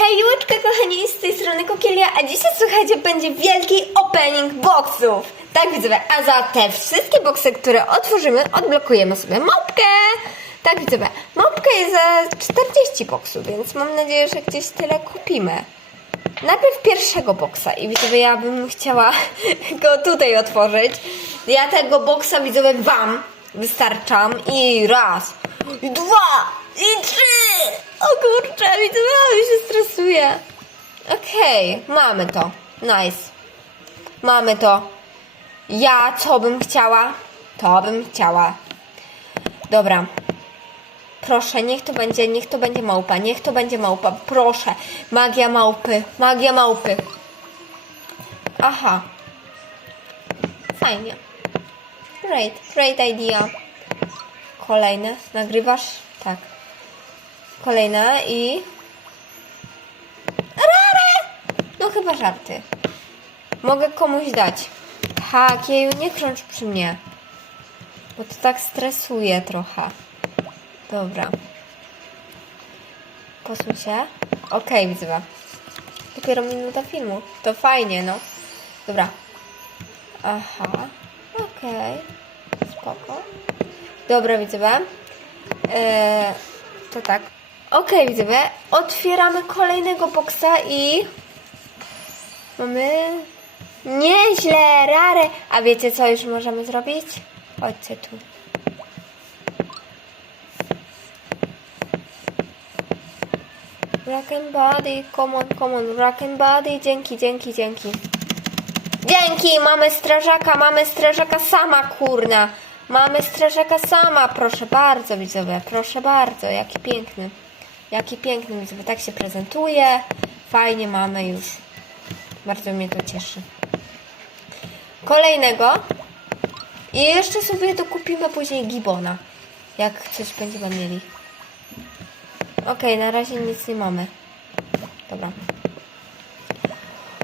Hej, Jułeczka, kochani, z tej strony Kokielia, a dzisiaj, słuchajcie, będzie wielki opening boxów. Tak, widzowie, a za te wszystkie boxy, które otworzymy, odblokujemy sobie małpkę. Tak, widzowie, małpka jest za 40 boxów, więc mam nadzieję, że gdzieś tyle kupimy. Najpierw pierwszego boksa i widzowie, ja bym chciała go tutaj otworzyć. Ja tego boksa, widzowie, wam wystarczam i raz, i dwa, i trzy. O kurczę, widzowie, ale się stresuję. Okej, mamy to. Nice. Mamy to. Ja co bym chciała? To bym chciała. Dobra. Proszę, niech to będzie, niech to będzie małpa, niech to będzie małpa, proszę. Magia małpy, magia małpy. Aha. Fajnie. Great, great idea. Kolejne, nagrywasz? Tak. Kolejna i... Rare! No chyba żarty. Mogę komuś dać. Tak, jeju, nie krącz przy mnie. Bo to tak stresuje trochę. Dobra. Posuń się. Okej, widzę. Dopiero minuta filmu. To fajnie, no. Dobra. Aha. Okej. Spoko. Dobra, widzowie. Eee, to tak. Okej, widzowie. Otwieramy kolejnego boksa i... Mamy... Nieźle, rare. A wiecie, co już możemy zrobić? Chodźcie tu. Rock and body, come on, come on, rock and body, dzięki, dzięki, dzięki. Dzięki, mamy strażaka, mamy strażaka sama, kurna. Mamy strażaka sama, proszę bardzo, widzowie, proszę bardzo, jaki piękny. Jaki piękny, widzowie, tak się prezentuje. Fajnie mamy już. Bardzo mnie to cieszy. Kolejnego. I jeszcze sobie dokupimy później gibona. Jak coś będziemy mieli. Okej, na razie nic nie mamy. Dobra.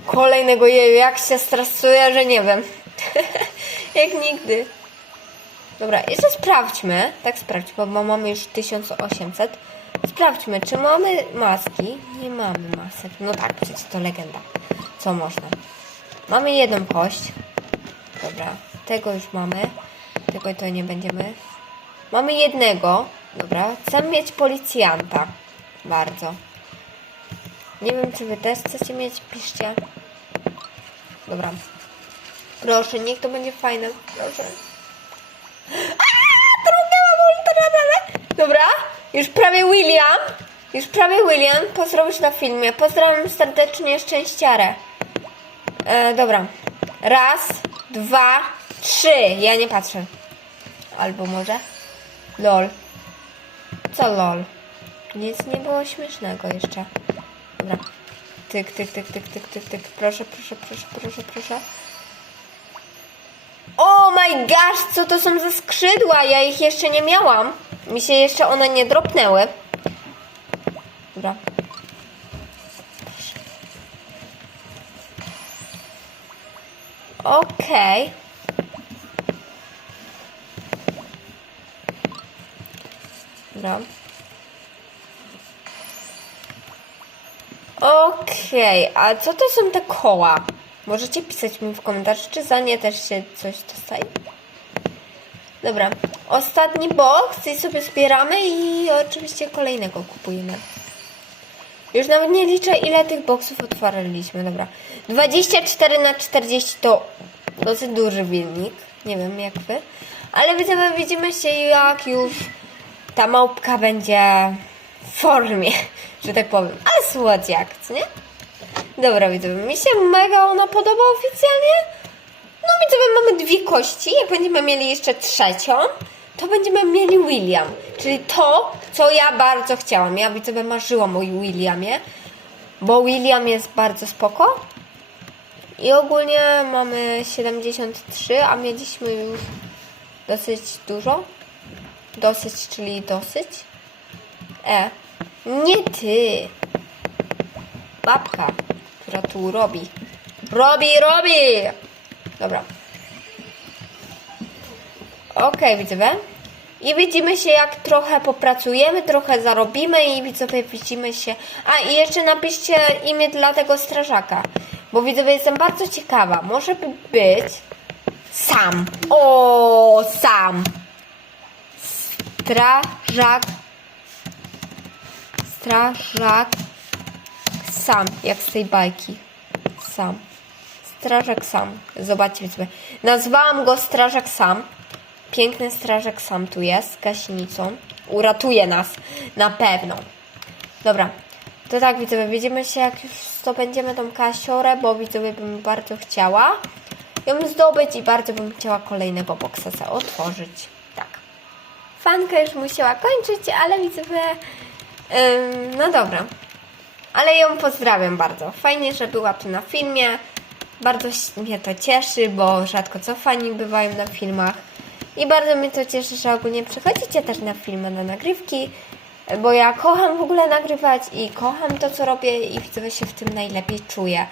Kolejnego jeju, jak się stresuję, że nie wiem. jak nigdy. Dobra, jeszcze sprawdźmy. Tak sprawdźmy, bo mamy już 1800. Sprawdźmy, czy mamy maski. Nie mamy masek. No tak, przecież to legenda. Co można? Mamy jedną kość. Dobra, tego już mamy. Tego to nie będziemy. Mamy jednego. Dobra, chcę mieć policjanta. Bardzo. Nie wiem, czy wy też chcecie mieć, piszcie. Dobra. Proszę, niech to będzie fajne. Proszę. Aaa, drugiego ultrarele. Już prawie William. Już prawie William. Pozdrowisz na filmie. Pozdrawiam serdecznie szczęściarę. E, dobra. Raz, dwa, trzy. Ja nie patrzę. Albo może? Lol. Co lol? Nic nie było śmiesznego jeszcze. Dobra. Tyk, tyk, tyk, tyk, tyk, tyk, tyk. Proszę, proszę, proszę, proszę, proszę. Oh my gosh, co to są za skrzydła? Ja ich jeszcze nie miałam. Mi się jeszcze one nie dropnęły. Dobra. Okej. Dobra. Okej, a co to są te koła? Możecie pisać mi w komentarzu, czy za nie też się coś dostaje. Dobra, ostatni box i sobie zbieramy i oczywiście kolejnego kupujemy. Już nawet nie liczę, ile tych boxów otworzyliśmy. Dobra, 24 na 40 to dosyć duży wynik. Nie wiem jak wy. Ale widzimy, widzimy się jak już ta małpka będzie w formie, że tak powiem. Ale słodziak, co nie? Dobra, widzowie, mi się mega ona podoba oficjalnie. No widzowie, mamy dwie kości. Jak będziemy mieli jeszcze trzecią, to będziemy mieli William. Czyli to, co ja bardzo chciałam. Ja widzowie marzyłam o Williamie, bo William jest bardzo spoko. I ogólnie mamy 73, a mieliśmy już dosyć dużo. Dosyć, czyli dosyć. E, nie ty. Babka, która tu robi. Robi, robi! Dobra. Okej, widzowie. I widzimy się, jak trochę popracujemy, trochę zarobimy i widzowie widzimy się. A i jeszcze napiszcie imię dla tego strażaka. Bo widzowie jestem bardzo ciekawa. Może by być sam. O, sam. Strażak. Strażak. Sam, jak z tej bajki. Sam. Strażak sam. Zobaczcie sobie. Nazwałam go Strażak sam. Piękny strażak sam tu jest z gaśnicą. Uratuje nas. Na pewno. Dobra. To tak, widzowie, widzimy się, jak już zdobędziemy tą kasiorę, bo widzowie bym bardzo chciała ją zdobyć i bardzo bym chciała kolejnego boksa sobie otworzyć. Tak. Fanka już musiała kończyć, ale widzowie... Ym, no dobra. Ale ją pozdrawiam bardzo. Fajnie, że była tu na filmie. Bardzo mnie to cieszy, bo rzadko co fani bywają na filmach. I bardzo mnie to cieszy, że ogólnie przychodzicie też na filmy, na nagrywki, bo ja kocham w ogóle nagrywać i kocham to, co robię i widzowie się w tym najlepiej czuję.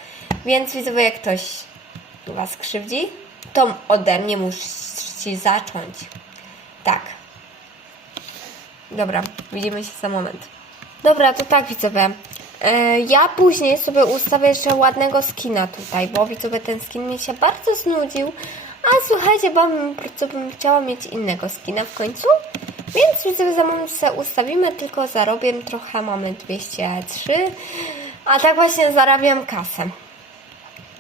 Więc widzowie, jak ktoś Was krzywdzi, to ode mnie musi zacząć. Tak. Dobra, widzimy się za moment. Dobra, to tak widzowie. E, ja później sobie ustawię jeszcze ładnego skina tutaj, bo widzowie ten skin mi się bardzo znudził. A słuchajcie, bym, bardzo bym chciała mieć innego skina w końcu. Więc widzowie za moment sobie ustawimy, tylko zarobię trochę, mamy 203. A tak właśnie zarabiam kasę.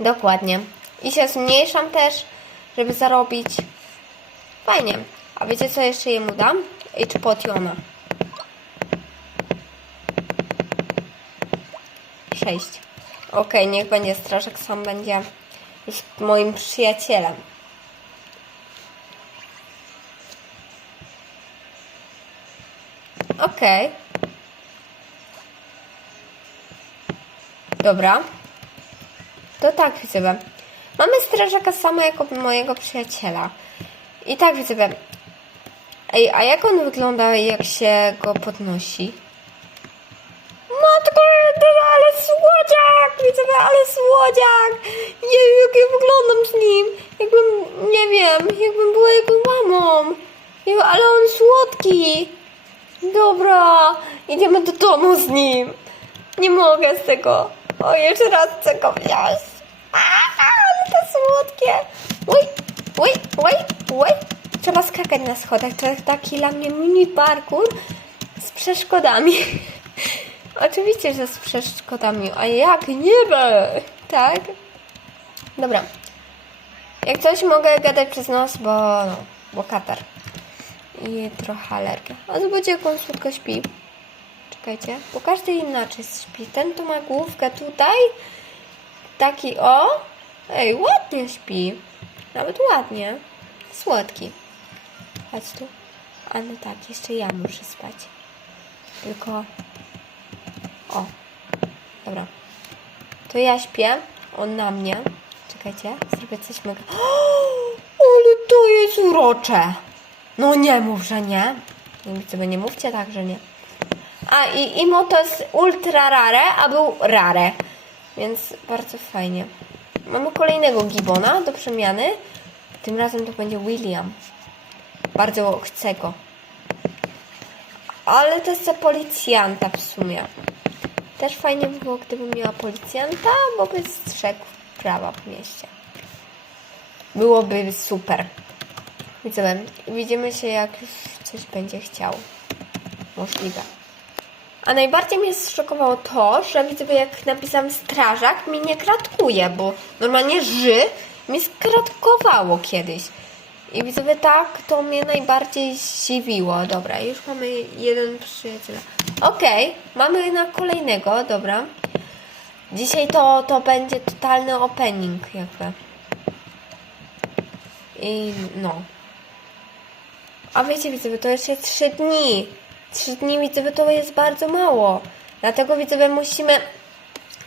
Dokładnie. I się zmniejszam też, żeby zarobić. Fajnie. A wiecie co jeszcze jemu dam? H potiona. 6. Okej, niech będzie strażak, sam będzie już moim przyjacielem. Okej. Dobra. To tak, widzowie. Mamy strażaka sama jako mojego przyjaciela. I tak, widzowie. Ej, a jak on wygląda, jak się go podnosi? Słodziak! Widzowie, ale słodziak! Jeju, jak ja wyglądam z nim! Jakbym, nie wiem, jakbym była jego mamą. Jeju, ale on słodki! Dobra, idziemy do domu z nim. Nie mogę z tego. O, jeszcze raz chcę go wziąć. Aha, ale to słodkie. Oj, oj, oj, oj. Trzeba skakać na schodach. To jest taki dla mnie mini parkour z przeszkodami. Oczywiście, że z przeszkodami. A jak niby? Tak? Dobra. Jak coś mogę gadać przez nos, bo no, bo katar. I trochę alergia. A zobaczcie, jak on słodko śpi. Czekajcie, bo każdy inaczej śpi. Ten to ma główkę tutaj. Taki o. Ej, ładnie śpi. Nawet ładnie. Słodki. Chodź tu. A no tak, jeszcze ja muszę spać. Tylko... O. Dobra. To ja śpię. On na mnie. Czekajcie, zrobię coś mega... Ale to jest urocze! No nie mów, że nie. Nie sobie nie mówcie tak, że nie. A i Imo to jest ultra rare, a był rare. Więc bardzo fajnie. Mamy kolejnego gibona do przemiany. Tym razem to będzie William. Bardzo chcę go. Ale to jest za policjanta w sumie. Też fajnie by było, gdybym miała policjanta, bo by strzegł prawa w mieście. Byłoby super. Widzowie, widzimy się jak już coś będzie chciał. Możliwe. A najbardziej mnie zszokowało to, że widzowie jak napisałam strażak mi nie kratkuje, bo normalnie ży mi skratkowało kiedyś. I widzowie tak to mnie najbardziej zdziwiło. Dobra, już mamy jeden przyjaciel. Okej, mamy na kolejnego, dobra. Dzisiaj to, to będzie totalny opening jakby. I no. A wiecie, widzowie, to jeszcze trzy dni. Trzy dni, widzowie, to jest bardzo mało. Dlatego, widzowie, musimy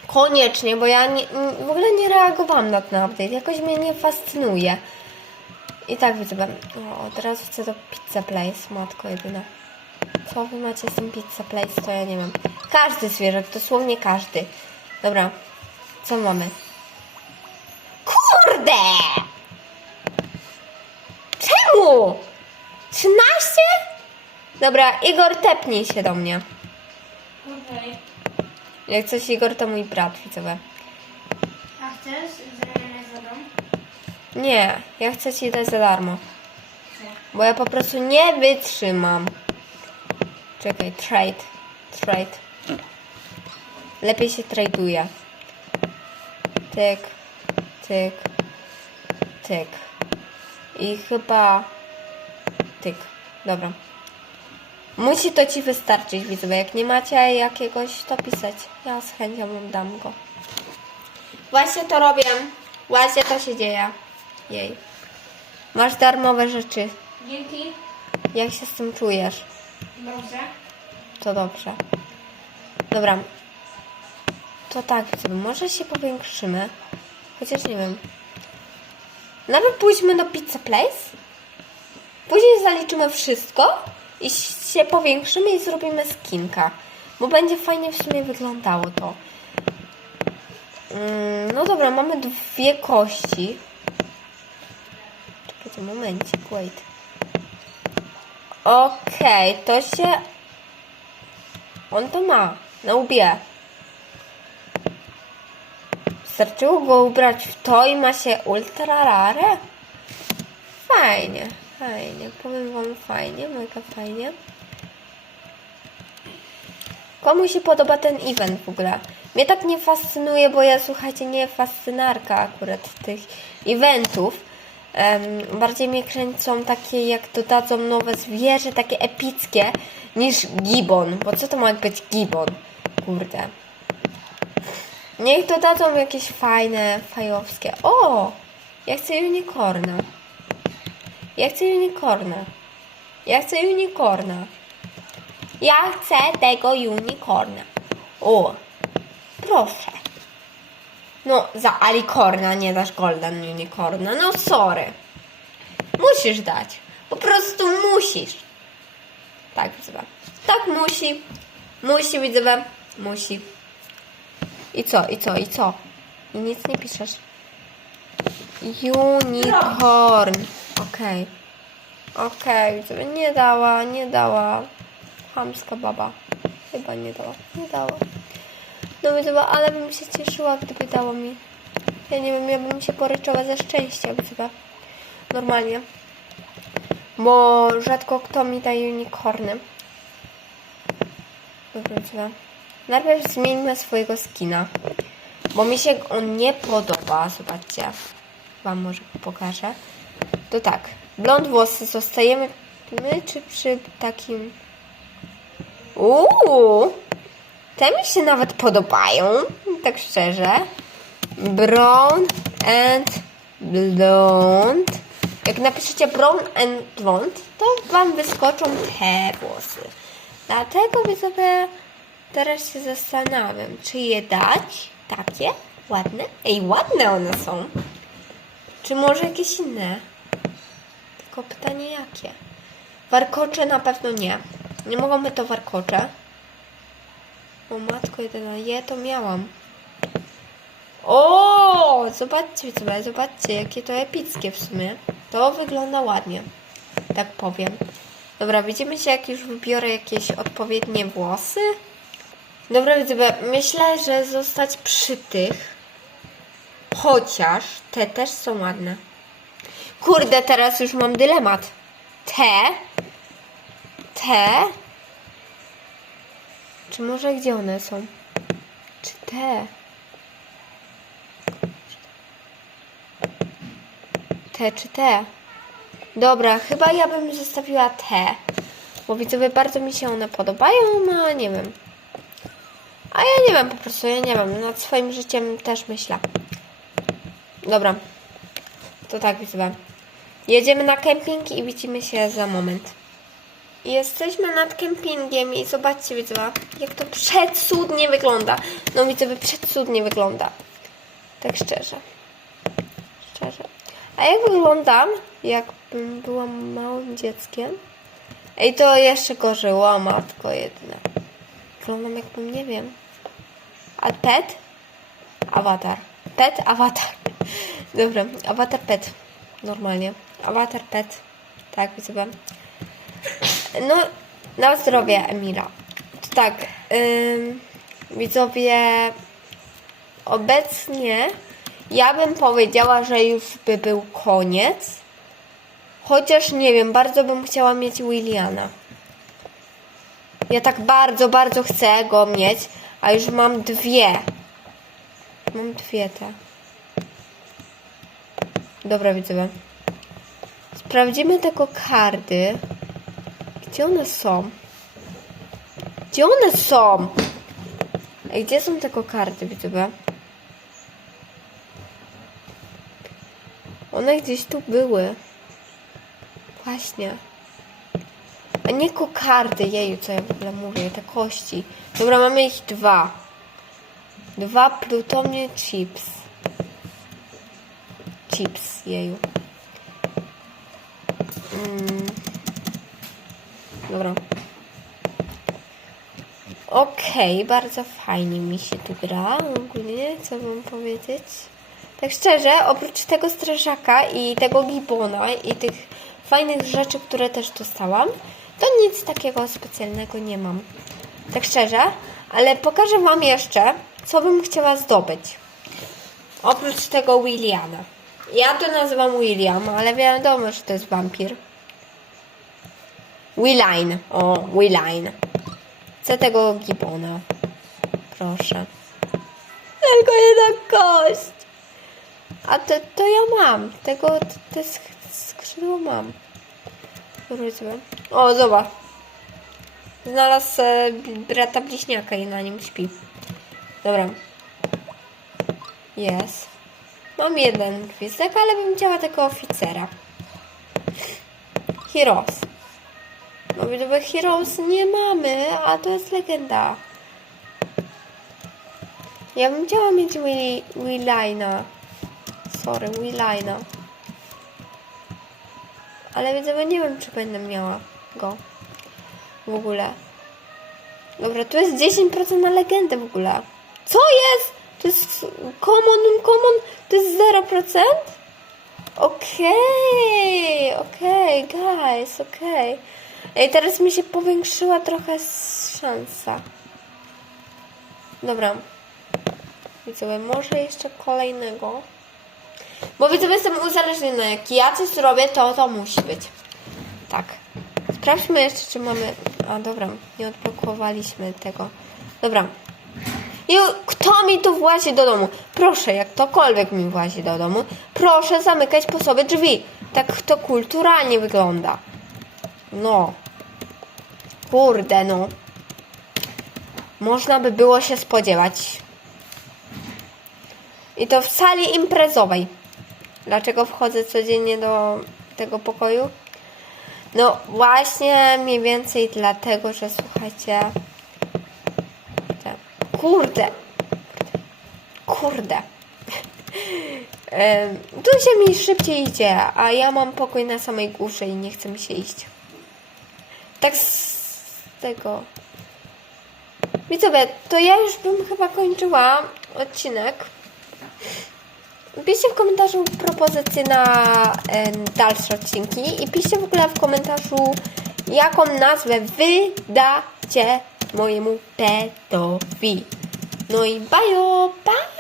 koniecznie, bo ja nie, w ogóle nie reagowałam na ten update. Jakoś mnie nie fascynuje. I tak, widzowie, o, od razu chcę do Pizza Place, matko jedyna. Co wy macie z tym Pizza Place, to ja nie wiem. Każdy zwierzak, dosłownie każdy. Dobra, co mamy? Kurde! Czemu? 13? Dobra, Igor, tepnij się do mnie. Okej. Jak coś Igor, to mój brat, widzowie. A chcesz, że ja zadam? Nie, ja chcę ci dać za darmo. Bo ja po prostu nie wytrzymam. Czekaj, trade. Trade. Lepiej się traduje. Tyk, tyk, tyk. I chyba tyk. Dobra. Musi to ci wystarczyć, widzowie. Jak nie macie jakiegoś, to pisać. Ja z chęcią dam go. Właśnie to robię. Właśnie to się dzieje. Jej. Masz darmowe rzeczy. Dzięki. Jak się z tym czujesz? Dobrze. To dobrze. Dobra. To tak, może się powiększymy. Chociaż nie wiem. Nawet pójdźmy do Pizza Place. Później zaliczymy wszystko i się powiększymy i zrobimy skinka. Bo będzie fajnie w sumie wyglądało to. Mm, no dobra, mamy dwie kości. Czekajcie, momencik, wait. Okej, to się... On to ma na łbie. Wystarczyło go ubrać w to i ma się ultra rare? Fajnie, fajnie. Powiem wam fajnie, mega fajnie. Komu się podoba ten event w ogóle? Mnie tak nie fascynuje, bo ja słuchajcie, nie fascynarka akurat tych eventów. Bardziej mnie kręcą takie, jak dodadzą nowe zwierzę, takie epickie, niż gibon. Bo co to ma być gibon? Kurde. Niech dodadzą jakieś fajne, fajowskie. O! Ja chcę unicorna. Ja chcę unicorna. Ja chcę unicorna. Ja chcę tego unicorna. O! Proszę. No, za alikorna nie dasz golden unicorna. No, sorry. Musisz dać. Po prostu musisz. Tak, widzowie. Tak musi. Musi, widzowie. Musi. I co, i co, i co? I nic nie piszesz. Unicorn. Okej. Okej, widzowie. Nie dała, nie dała. Chamska baba. Chyba nie dała. Nie dała. Widzowie, ale bym się cieszyła, gdyby dało mi. Ja nie wiem, ja bym się poryczała ze szczęścia, widzowie. Normalnie. Bo rzadko kto mi daje unicorny. Dobra. Najpierw zmieńmy swojego skina. Bo mi się on nie podoba. Zobaczcie. Wam może pokażę. To tak. Blond włosy zostajemy my czy przy takim... Uuu! Te mi się nawet podobają, tak szczerze. Brown and blond. Jak napiszecie brown and blond, to wam wyskoczą te włosy. Dlatego wy sobie teraz się zastanawiam, czy je dać takie ładne. Ej, ładne one są. Czy może jakieś inne? Tylko pytanie jakie? Warkocze na pewno nie. Nie mogą być to warkocze. O matko jedyna, je to miałam. O, zobaczcie, zobaczcie, zobaczcie, jakie to epickie w sumie. To wygląda ładnie, tak powiem. Dobra, widzimy się, jak już wybiorę jakieś odpowiednie włosy. Dobra, widzowie, myślę, że zostać przy tych. Chociaż te też są ładne. Kurde, teraz już mam dylemat. Te, te, czy może gdzie one są? Czy te? Te czy te? Dobra, chyba ja bym zostawiła te. Bo widzowie bardzo mi się one podobają, no nie wiem. A ja nie wiem, po prostu ja nie wiem. Nad swoim życiem też myślę. Dobra. To tak widzowie. Jedziemy na kemping i widzimy się za moment. Jesteśmy nad kempingiem i zobaczcie widzowie, jak to przecudnie wygląda. No widzowie, przecudnie wygląda. Tak szczerze. Szczerze. A jak wyglądam, jakbym była małym dzieckiem? Ej, to jeszcze gorzej, matko jedyna. Wyglądam jakbym, nie wiem. A pet? Awatar. Pet, awatar. Dobra, awatar pet. Normalnie. Awatar pet. Tak, widzowie. No, Na zdrowie, Emila. To tak, ym, widzowie, obecnie ja bym powiedziała, że już by był koniec. Chociaż nie wiem, bardzo bym chciała mieć Williana. Ja tak bardzo, bardzo chcę go mieć, a już mam dwie. Mam dwie te. Dobra, widzowie. Sprawdzimy tego kardy. Gdzie one są? Gdzie one są? Ej, gdzie są te karty, widzowie? One gdzieś tu były. Właśnie. A nie kokardy, jeju, co ja w ogóle mówię, te kości. Dobra, mamy ich dwa. Dwa plutonie chips. Chips, jeju. Mm. Dobra. Okej, bardzo fajnie mi się tu gra ogólnie, co wam powiedzieć. Tak szczerze, oprócz tego strażaka i tego gibona i tych fajnych rzeczy, które też dostałam, to nic takiego specjalnego nie mam. Tak szczerze, ale pokażę wam jeszcze, co bym chciała zdobyć. Oprócz tego Williama. Ja to nazywam William, ale wiadomo, że to jest wampir. Willine. O, Willine. Chcę tego gibona. Proszę. Tylko jedna kość. A to, to ja mam. Tego, te sk- skrzydło mam. Wróćmy. O, zobacz. Znalazł e, brata bliźniaka i na nim śpi. Dobra. Jest. Mam jeden gwizdek, ale bym chciała tego oficera. Heroes. No widowe Heroes nie mamy, a to jest legenda. Ja bym chciała mieć Will, Willina. Sorry, Willina. Ale widzowie nie wiem, czy będę miała go. W ogóle. Dobra, tu jest 10% na legendę w ogóle. Co jest? To jest common, uncommon, to jest 0%? Okej, okej, guys, okej. Ej, teraz mi się powiększyła trochę szansa. Dobra. Widzowie, może jeszcze kolejnego. Bo widzowie, jestem uzależniona. Jak ja coś zrobię, to to musi być. Tak. Sprawdźmy jeszcze, czy mamy... A, dobra. Nie odblokowaliśmy tego. Dobra. I kto mi tu włazi do domu? Proszę, jak ktokolwiek mi włazi do domu, proszę zamykać po sobie drzwi. Tak to kulturalnie wygląda. No. Kurde, no. Można by było się spodziewać. I to w sali imprezowej. Dlaczego wchodzę codziennie do tego pokoju? No właśnie mniej więcej dlatego, że słuchajcie. Kurde. Kurde. Tu się mi szybciej idzie, a ja mam pokój na samej górze i nie chce mi się iść. Tak z tego. Widzowie, to ja już bym chyba kończyła odcinek. Piszcie w komentarzu propozycje na em, dalsze odcinki i piszcie w ogóle w komentarzu, jaką nazwę wy dacie mojemu petowi. No i bajo, pa!